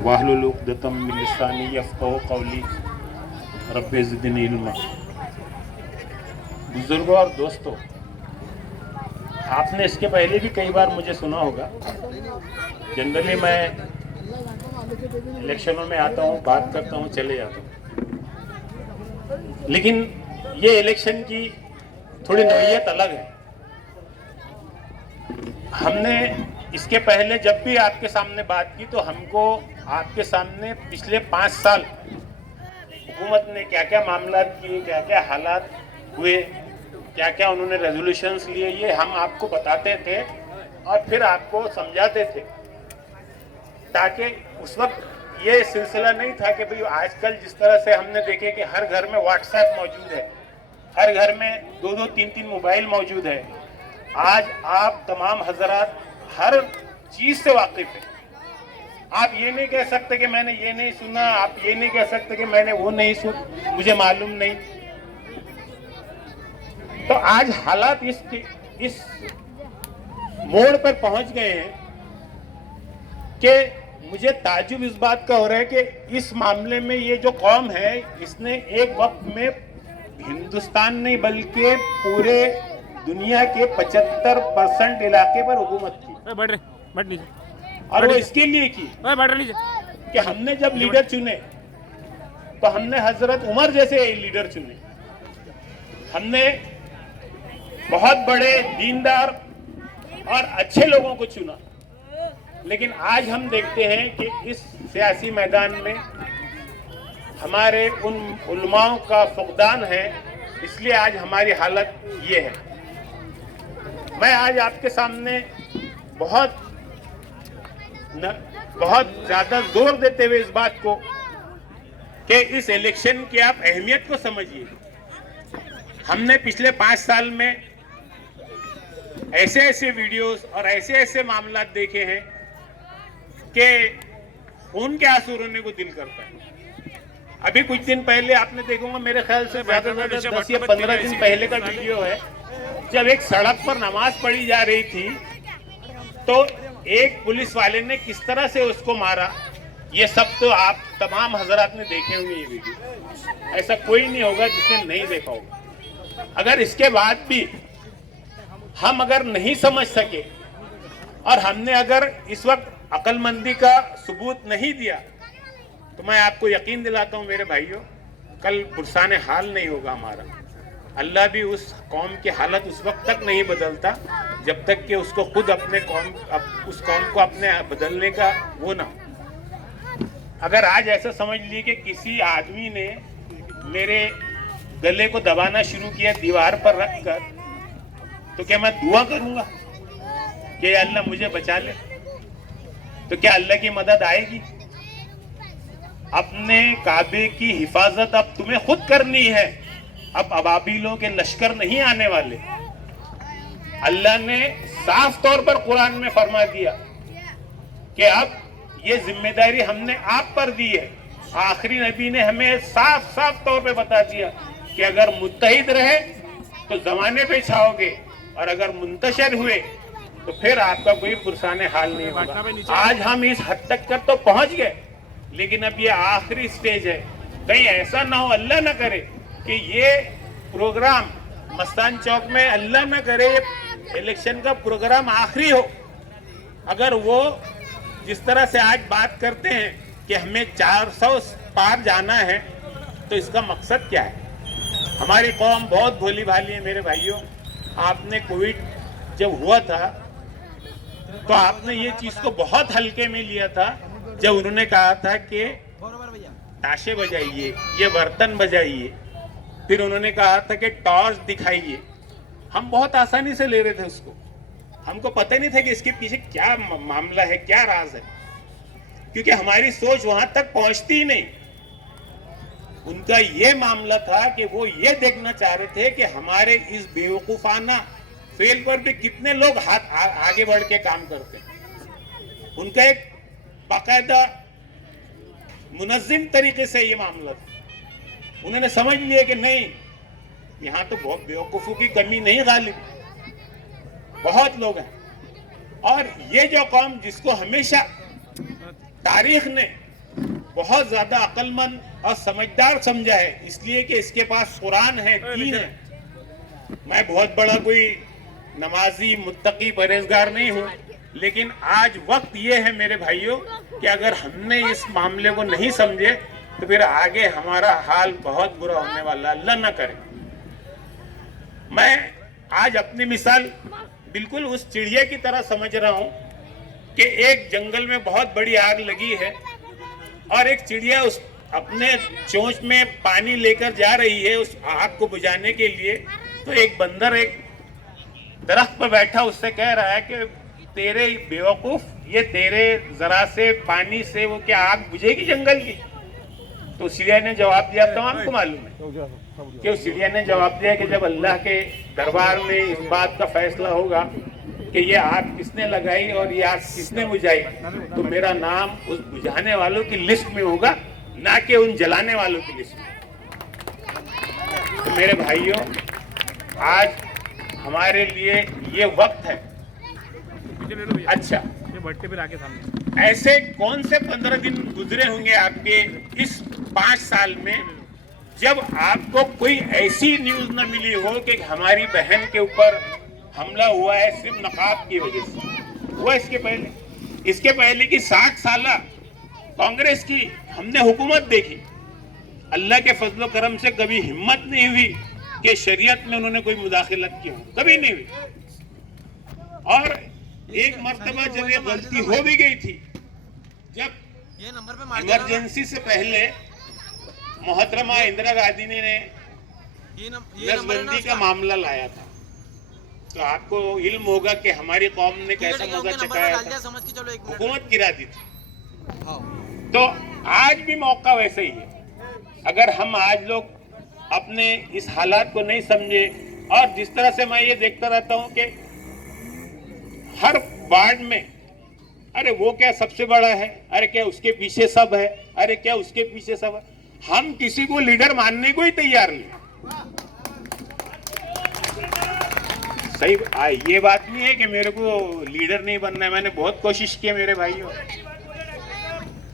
वाहलुल उक़दतम मिन लिसानी यफ़क़हू क़ौली रब्बि ज़िदनी इल्मा। बुजुर्गों और दोस्तों, आपने इसके पहले भी कई बार मुझे सुना होगा। जनरली मैं इलेक्शनों में आता हूँ, बात करता हूँ, चले जाता हूँ, लेकिन ये इलेक्शन की थोड़ी नौइयत अलग है। हमने इसके पहले जब भी आपके सामने बात की तो हमको आपके सामने पिछले 5 साल हुकूमत ने क्या क्या मामला किए, क्या क्या हालात हुए, क्या क्या उन्होंने रेजोल्यूशंस लिए, ये हम आपको बताते थे और फिर आपको समझाते थे, ताकि उस वक्त ये सिलसिला नहीं था कि भाई आजकल जिस तरह से हमने देखे कि हर घर में व्हाट्सएप मौजूद है, हर घर में 2-2, 3-3 मोबाइल मौजूद है। आज आप तमाम हजरात हर चीज से वाकिफ है। आप ये नहीं कह सकते कि मैंने ये नहीं सुना, आप ये नहीं कह सकते कि मैंने वो नहीं सुना, मुझे मालूम नहीं। तो आज हालात इस मोड़ पर पहुंच गए हैं कि मुझे ताज्जुब इस बात का हो रहा है कि इस मामले में ये जो कौम है, इसने एक वक्त में हिंदुस्तान नहीं बल्कि पूरे दुनिया के 75% इलाके पर हुकूमत की। और वो इसके लिए की कि हमने जब लीडर चुने तो हमने हजरत उमर जैसे लीडर चुने, हमने बहुत बड़े दीनदार और अच्छे लोगों को चुना। लेकिन आज हम देखते हैं कि इस सियासी मैदान में हमारे उन उलमाओं का फुकदान है, इसलिए आज हमारी हालत ये है। मैं आज आपके सामने बहुत ज्यादा जोर देते हुए इस बात को कि इस इलेक्शन की आप अहमियत को समझिए। हमने पिछले 5 साल में ऐसे ऐसे वीडियोस और ऐसे ऐसे मामला देखे हैं कि खून के आंसू रोने को दिल करता है। अभी कुछ दिन पहले आपने देखूंगा, मेरे ख्याल से 10 या 15 दिन पहले का वीडियो है, जब एक सड़क पर नमाज पढ़ी जा रही थी तो एक पुलिस वाले ने किस तरह से उसको मारा। ये सब तो आप तमाम हजरात ने देखे होंगे ये वीडियो, ऐसा कोई नहीं होगा जिसने नहीं देखा होगा। अगर इसके बाद भी हम अगर नहीं समझ सके और हमने अगर इस वक्त अक्लमंदी का सबूत नहीं दिया तो मैं आपको यकीन दिलाता हूं मेरे भाइयों, कल पुरसाने हाल नहीं होगा हमारा। अल्लाह भी उस कौम की हालत उस वक्त तक नहीं बदलता जब तक कि उसको खुद उस कौम को अपने बदलने का वो ना हो। अगर आज ऐसा समझ ली कि किसी आदमी ने मेरे गले को दबाना शुरू किया दीवार पर रखकर, तो क्या मैं दुआ करूंगा कि अल्लाह मुझे बचा ले? तो क्या अल्लाह की मदद आएगी? अपने काबे की हिफाजत अब तुम्हें खुद करनी है। अब अबाबिलों के लश्कर नहीं आने वाले। अल्लाह ने साफ तौर पर कुरान में फरमा दिया कि अब ये जिम्मेदारी हमने आप पर दी है। आखिरी नबी ने हमें साफ साफ तौर पे बता दिया कि अगर मुत्तहिद रहे तो जमाने पे छाओगे और अगर मुंतशिर हुए तो फिर आपका कोई पुरसाने हाल नहीं होगा। आज हम इस हद तक कर तो पहुंच गए, लेकिन अब ये आखिरी स्टेज है। कहीं ऐसा ना हो, अल्लाह ना करे कि ये प्रोग्राम मस्तान चौक में, अल्लाह ना करे इलेक्शन का प्रोग्राम आखिरी हो। अगर वो जिस तरह से आज बात करते हैं कि हमें 400 पार जाना है, तो इसका मकसद क्या है? हमारी कौम बहुत भोली भाली है मेरे भाइयों। आपने कोविड जब हुआ था तो आपने ये चीज को बहुत हल्के में लिया था, जब उन्होंने कहा था कि ताशे बजाइए, ये बर्तन बजाइए, फिर उन्होंने कहा था कि टॉर्च दिखाइए। हम बहुत आसानी से ले रहे थे उसको, हमको पता नहीं था कि इसके पीछे क्या मामला है, क्या राज है, क्योंकि हमारी सोच वहां तक पहुंचती ही नहीं। उनका ये मामला था कि वो ये देखना चाह रहे थे कि हमारे इस बेवकूफाना फेल पर भी कितने लोग आगे बढ़ के काम करते हैं। उनका एक बाकायदा मुनज़्ज़िम तरीके से ये मामला था। उन्होंने समझ लिया कि नहीं, यहाँ तो बहुत बेवकूफों की कमी नहीं गालिब, बहुत लोग हैं। और ये जो कौम जिसको हमेशा तारीख ने बहुत ज्यादा अक्लमंद और समझदार समझा है, इसलिए कि इसके पास कुरान है, दीन है। मैं बहुत बड़ा कोई नमाजी मुत्तकी परहेजगार नहीं हूँ, लेकिन आज वक्त ये है मेरे भाइयों कि अगर हमने इस मामले को नहीं समझे तो फिर आगे हमारा हाल बहुत बुरा होने वाला, अल्लाह ना करे। मैं आज अपनी मिसाल बिल्कुल उस चिड़िया की तरह समझ रहा हूँ कि एक जंगल में बहुत बड़ी आग लगी है और एक चिड़िया उस अपने चोंच में पानी लेकर जा रही है उस आग को बुझाने के लिए। तो एक बंदर एक दरख्त पर बैठा उससे कह रहा है कि तेरे बेवकूफ, ये तेरे जरा से पानी से वो क्या आग बुझेगी जंगल की? तो चिड़िया ने जवाब दिया, तमाम को मालूम है कि उस चिड़िया ने जवाब दिया कि जब अल्लाह के दरबार में इस बात का फैसला होगा कि ये आग किसने लगाई और ये आग किसने बुझाई, तो मेरा नाम उस बुझाने वालों की लिस्ट में होगा, ना कि उन जलाने वालों की लिस्ट में। तो मेरे भाइयों, आज हमारे लिए ये वक्त है। अच्छा, ऐसे कौन से 15 दिन गुजरे होंगे आपके इस 5 साल में जब आपको कोई ऐसी न्यूज न मिली हो कि हमारी बहन के ऊपर हमला हुआ है सिर्फ नकाब की वजह से हुआ? इसके पहले की 60 साल कांग्रेस की हमने हुकूमत देखी, अल्लाह के फजलो करम से कभी हिम्मत नहीं हुई कि शरीयत में उन्होंने कोई मुदाखलत की हो, कभी नहीं हुई। और एक मर्तबा जब ये गलती हो भी गई थी, जब इमरजेंसी से पहले मोहतरमा इंदिरा गांधी ने नसबंदी का मामला लाया था, तो आपको इल्म होगा कि हमारी कौम ने कैसा मजा चकाया था, हुकूमत गिरा दी थी। तो आज भी मौका वैसे ही है। अगर हम आज लोग अपने इस हालात को नहीं समझे, और जिस तरह से मैं ये देखता रहता हूँ कि हर वार्ड में अरे वो क्या सबसे बड़ा है, अरे क्या उसके पीछे सब है, अरे क्या उसके पीछे सब है, हम किसी को लीडर मानने को ही तैयार नहीं। सही ये बात नहीं है कि मेरे को लीडर नहीं बनना है, मैंने बहुत कोशिश की मेरे भाइयों,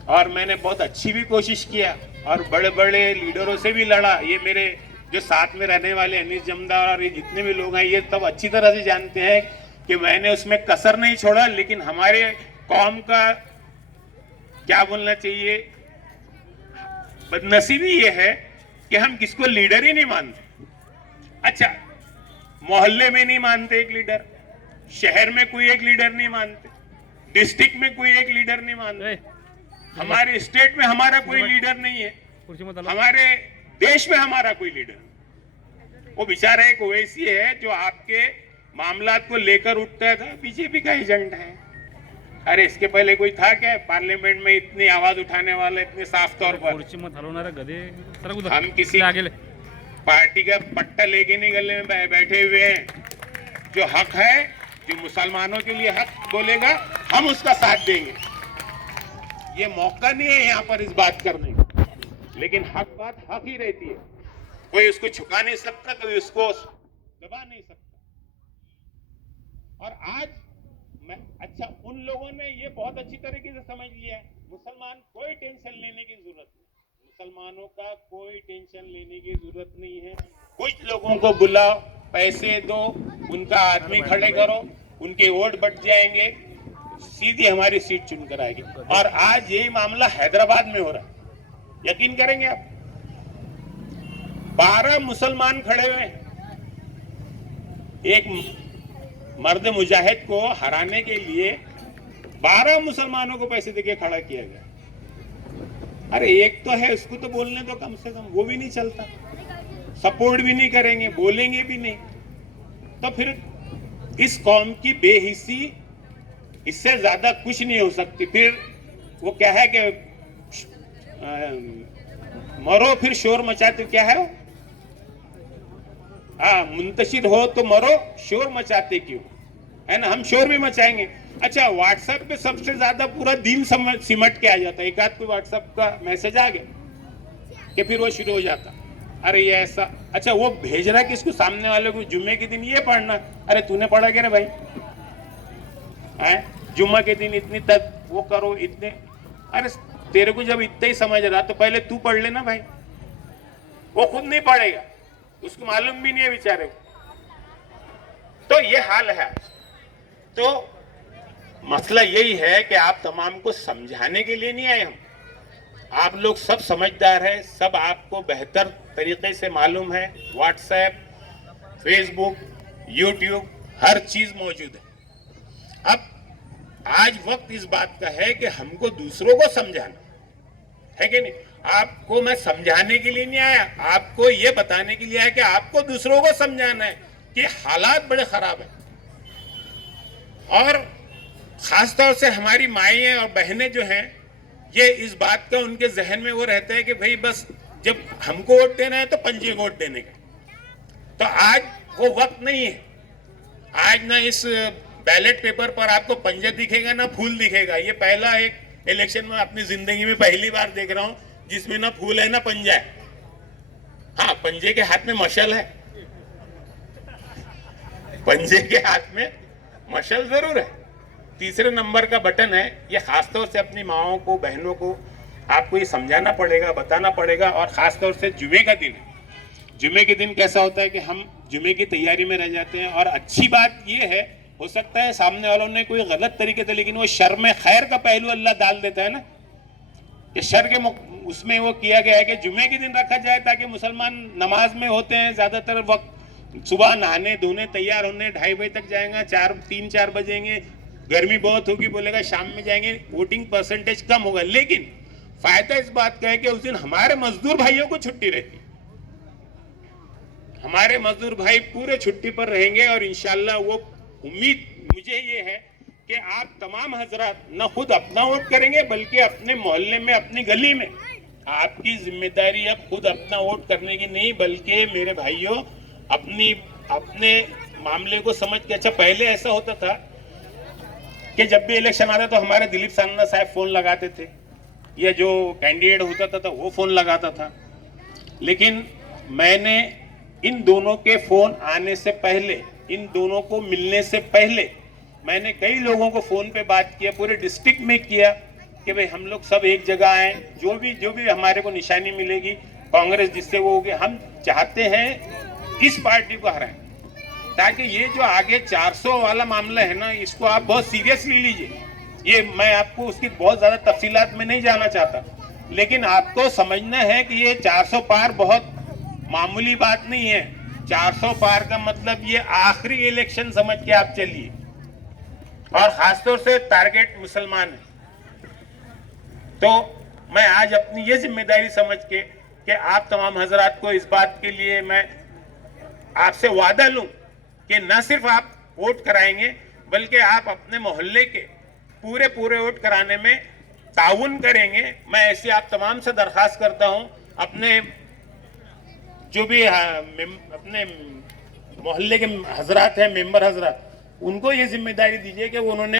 और मैंने बहुत अच्छी भी कोशिश किया और बड़े बड़े लीडरों से भी लड़ा। ये मेरे जो साथ में रहने वाले अनीस जमदार और ये जितने भी लोग हैं, ये तब अच्छी तरह से जानते हैं कि मैंने उसमें कसर नहीं छोड़ा। लेकिन हमारे कौम का क्या बोलना चाहिए, बदनसीबी ये है कि हम किसको लीडर ही नहीं मानते। अच्छा, मोहल्ले में नहीं मानते एक लीडर, शहर में कोई एक लीडर नहीं मानते, डिस्ट्रिक्ट में कोई एक लीडर नहीं मानते, हमारे स्टेट में हमारा कोई लीडर नहीं है, हमारे देश में हमारा कोई लीडर। वो बेचारा एक ओवैसी है जो आपके मामलात को लेकर उठता था, बीजेपी का एजेंट है। अरे इसके पहले कोई था क्या पार्लियामेंट में इतनी आवाज उठाने वाला, इतने साफ तौर पर? हम किसी पार्टी का पट्टा लेके नहीं गले में बैठे हुए हैं। जो हक है, जो मुसलमानों के लिए हक बोलेगा, हम उसका साथ देंगे। ये मौका नहीं है यहाँ पर इस बात करने का, लेकिन हक बात हक ही रहती है, कोई उसको छुपा नहीं सकता, कोई उसको दबा नहीं सकता। और आज अच्छा, उन लोगों ने ये बहुत अच्छी तरीके से समझ लिया है, मुसलमान कोई टेंशन लेने की जरूरत नहीं, मुसलमानों का कोई टेंशन लेने की जरूरत नहीं है। कुछ लोगों को बुलाओ, पैसे दो, उनका आदमी खड़े करो, उनके वोट बढ़ जाएंगे, सीधी हमारी सीट चुनकर आएगी। और आज यही मामला हैदराबाद में हो रहा है, यकीन करेंगे आप, 12 मुसलमान खड़े हुए, एक मर्द मुजाहिद को हराने के लिए 12 मुसलमानों को पैसे देके खड़ा किया गया। अरे एक तो है, उसको तो बोलने दो कम से कम, वो भी नहीं चलता, सपोर्ट भी नहीं करेंगे, बोलेंगे भी नहीं, तो फिर इस कौम की बेहिसी इससे ज्यादा कुछ नहीं हो सकती। फिर वो क्या है कि मरो फिर शोर मचाते, क्या है वो, मुंतशिर हो तो मरो, शोर मचाते क्यों, है ना? हम शोर भी मचाएंगे। अच्छा, व्हाट्सएप पे सबसे ज्यादा पूरा दिन सिमट के आ जाता है, एक आध कोई व्हाट्सएप का मैसेज आ गया कि फिर वो शुरू हो जाता, अरे ये ऐसा। अच्छा, वो भेज रहा है किसको, सामने वाले को, जुम्मे के दिन ये पढ़ना, अरे तूने पढ़ा क्या रे भाई, है जुम्मा के दिन इतनी तक वो करो, इतने, अरे तेरे को जब इतना ही समझ रहा तो पहले तू पढ़ लेना भाई। वो खुद नहीं पढ़ेगा, उसको मालूम भी नहीं है बेचारे को। तो ये हाल है। तो मसला यही है कि आप तमाम को समझाने के लिए नहीं आए हम। आप लोग सब समझदार हैं, सब आपको बेहतर तरीके से मालूम है। व्हाट्सएप, फेसबुक, यूट्यूब, हर चीज मौजूद है। अब आज वक्त इस बात का है कि हमको दूसरों को समझाना है कि नहीं। आपको मैं समझाने के लिए नहीं आया, आपको ये बताने के लिए आया कि आपको दूसरों को समझाना है कि हालात बड़े खराब है। और खासतौर से हमारी माएँ और बहनें जो हैं, ये इस बात का उनके जहन में वो रहता है कि भाई बस जब हमको वोट देना है तो पंजे वोट देने का। तो आज वो वक्त नहीं है। आज ना इस बैलेट पेपर पर आपको पंजा दिखेगा ना फूल दिखेगा। ये पहला एक इलेक्शन में अपनी जिंदगी में पहली बार देख रहा हूं जिसमें ना फूल है ना पंजा है। हाँ, पंजे के हाथ में मशाल है, पंजे के हाथ में मशाल जरूर है। तीसरे नंबर का बटन है। ये खासतौर से अपनी माओं को, बहनों को आपको ये समझाना पड़ेगा, बताना पड़ेगा। और खासतौर से जुमे का दिन है। जुमे के दिन कैसा होता है कि हम जुमे की तैयारी में रह जाते हैं। और अच्छी बात ये है, हो सकता है सामने वालों ने कोई गलत तरीके से, लेकिन वो शर में खैर का पहलू अल्लाह डाल देता है ना, कि शर के उसमें वो किया गया है कि जुमे के दिन रखा जाए ताकि मुसलमान नमाज में होते हैं ज्यादातर वक्त, सुबह नहाने धोने तैयार होने 2:30 बजे तक जाएगा, 3-4 बजेंगे, गर्मी बहुत होगी बोलेगा शाम में जाएंगे, वोटिंग परसेंटेज कम होगा। लेकिन फायदा इस बात का है कि उस दिन हमारे मजदूर भाइयों को छुट्टी रहती है। हमारे मजदूर भाई पूरे छुट्टी पर रहेंगे। और इंशाल्लाह वो उम्मीद मुझे ये है कि आप तमाम हजरात न खुद अपना वोट करेंगे बल्कि अपने मोहल्ले में, अपनी गली में। आपकी जिम्मेदारी अब खुद अपना वोट करने की नहीं, बल्कि मेरे भाइयों अपने मामले को समझ के। अच्छा, पहले ऐसा होता था कि जब भी इलेक्शन आता तो हमारे दिलीप सांगना साहब फोन लगाते थे, या जो कैंडिडेट होता था तो वो फोन लगाता था। लेकिन मैंने इन दोनों के फोन आने से पहले, इन दोनों को मिलने से पहले, मैंने कई लोगों को फोन पे बात किया, पूरे डिस्ट्रिक्ट में किया कि भाई हम लोग सब एक जगह आए, जो भी हमारे को निशानी मिलेगी, कांग्रेस जिससे वो होगी, हम चाहते हैं इस पार्टी को हराएं, ताकि ये जो आगे 400 वाला मामला है ना, इसको आप बहुत सीरियसली लीजिए। ये मैं आपको उसकी बहुत ज्यादा तफसीलात में नहीं जाना चाहता, लेकिन आपको समझना है कि ये 400 पार बहुत मामूली बात नहीं है। 400 पार का मतलब ये आखिरी इलेक्शन समझ के आप चलिए। और खासतौर से टारगेट मुसलमान है। तो मैं आज अपनी ये जिम्मेदारी समझ के कि आप तमाम हजरात को इस बात के लिए मैं आपसे वादा लूं कि न सिर्फ आप वोट कराएंगे बल्कि आप अपने मोहल्ले के पूरे वोट कराने में ताउन करेंगे। मैं ऐसे आप तमाम से दरखास्त करता हूं, अपने जो भी अपने मोहल्ले के हजरात हैं, मेंबर हजरात, उनको ये जिम्मेदारी दीजिए कि वो उन्होंने